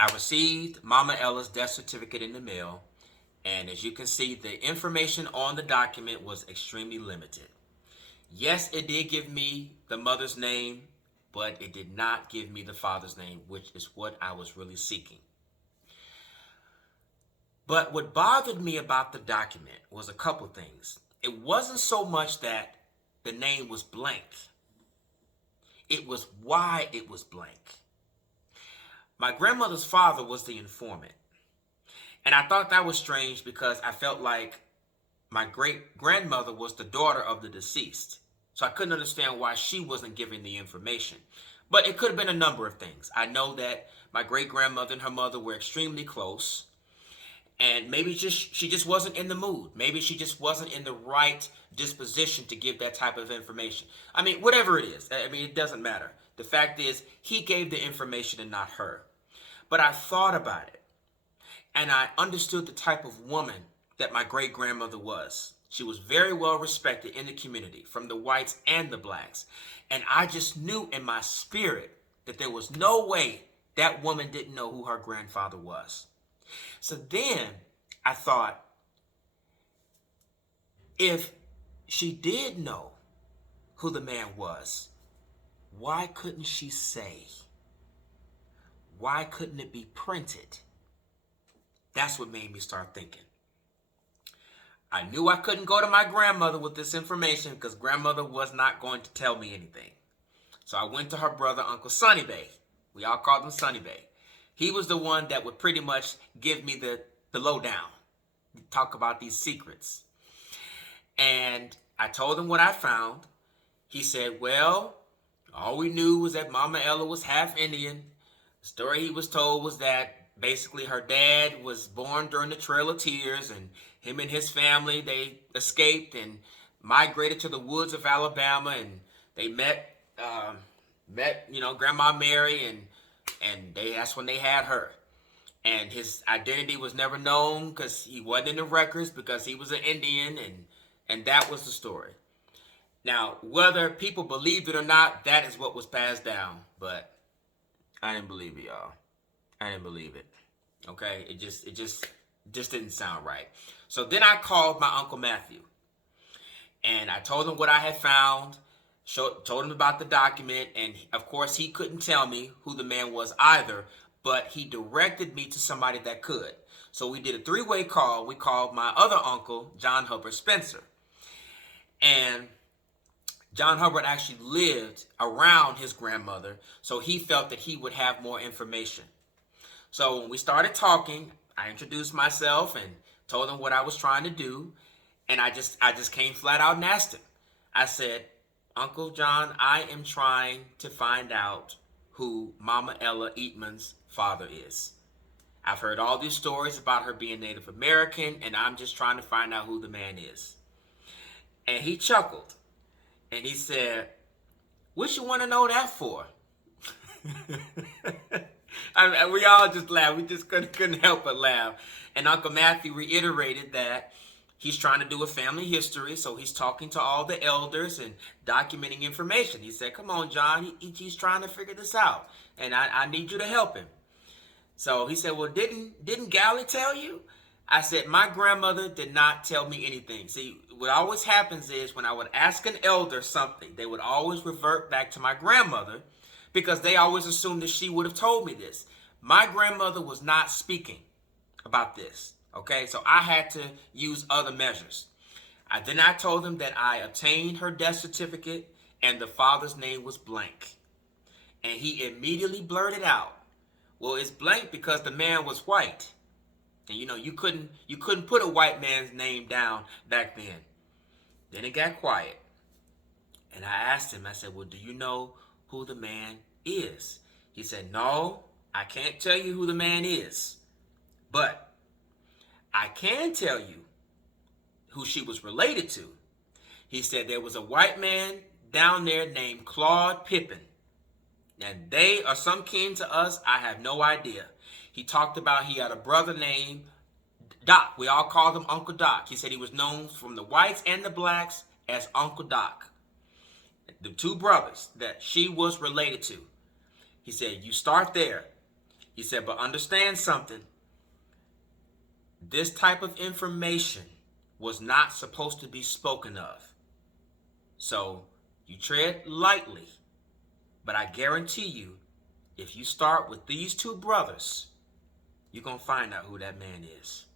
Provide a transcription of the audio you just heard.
I received Mama Ella's death certificate in the mail, and as you can see, the information on the document was extremely limited. Yes, it did give me the mother's name, but it did not give me the father's name, which is what I was really seeking. But what bothered me about the document was a couple things. It wasn't so much that the name was blank, it was why it was blank. My grandmother's father was the informant. And I thought that was strange because I felt like my great grandmother was the daughter of the deceased. So I couldn't understand why she wasn't giving the information. But it could have been a number of things. I know that my great grandmother and her mother were extremely close. And maybe she just wasn't in the mood. Maybe she just wasn't in the right disposition to give that type of information. I mean, whatever it is. I mean, it doesn't matter. The fact is, he gave the information and not her. But I thought about it. And I understood the type of woman that my great grandmother was. She was very well respected in the community, from the whites and the blacks. And I just knew in my spirit that there was no way that woman didn't know who her grandfather was. So then I thought, if she did know who the man was, why couldn't she say? Why couldn't it be printed? That's what made me start thinking. I knew I couldn't go to my grandmother with this information because grandmother was not going to tell me anything. So I went to her brother, Uncle Sonny Bay. We all called him Sonny Bay. He was the one that would pretty much give me the lowdown, talk about these secrets. And I told him what I found. He said, well, all we knew was that Mama Ella was half Indian. The story he was told was that basically her dad was born during the Trail of Tears, and him and his family, they escaped and migrated to the woods of Alabama, and they met Grandma Mary, and that's when they had her. And his identity was never known because he wasn't in the records because he was an Indian, and that was the story. Now, whether people believed it or not, that is what was passed down. But I didn't believe it, y'all. I didn't believe it. Okay? It just didn't sound right. So then I called my Uncle Matthew. And I told him what I had found, told him about the document, and of course he couldn't tell me who the man was either, but he directed me to somebody that could. So we did a three-way call. We called my other uncle, John Hubbard Spencer. And John Hubbard actually lived around his grandmother, so he felt that he would have more information. So when we started talking, I introduced myself and told him what I was trying to do, and I just came flat out and asked him. I said, Uncle John, I am trying to find out who Mama Ella Eatman's father is. I've heard all these stories about her being Native American, and I'm just trying to find out who the man is. And he chuckled, and he said, what you want to know that for? We all just laughed. We just couldn't help but laugh. And Uncle Matthew reiterated that he's trying to do a family history, so he's talking to all the elders and documenting information. He said, come on, John, he's trying to figure this out, and I need you to help him. So he said, well, didn't Gally tell you? I said, my grandmother did not tell me anything. See, what always happens is when I would ask an elder something, they would always revert back to my grandmother because they always assumed that she would have told me this. My grandmother was not speaking about this, okay? So I had to use other measures. Then I told him that I obtained her death certificate and the father's name was blank. And he immediately blurted out, well, it's blank because the man was white. And you couldn't put a white man's name down back then. Then it got quiet. And I asked him, I said, well, do you know who the man is? He said, no, I can't tell you who the man is. But I can tell you who she was related to. He said there was a white man down there named Claude Pippin. And they are some kin to us. I have no idea. He talked about he had a brother named Doc. We all called him Uncle Doc. He said he was known from the whites and the blacks as Uncle Doc. The two brothers that she was related to. He said, you start there. He said, but understand something. This type of information was not supposed to be spoken of. So you tread lightly. But I guarantee you, if you start with these two brothers, you're going to find out who that man is.